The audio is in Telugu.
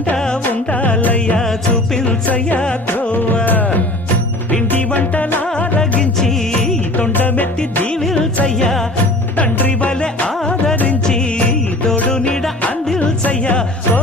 అండదండ ఉండాలయ్యా చూపించయ్యా త్రోవా పిండి వంటలారగించి తొండమెత్తి దీవిల్చయ్యా తండ్రి వలె ఆదరించి తోడు నీడ అందిల్చయ్యా ఓ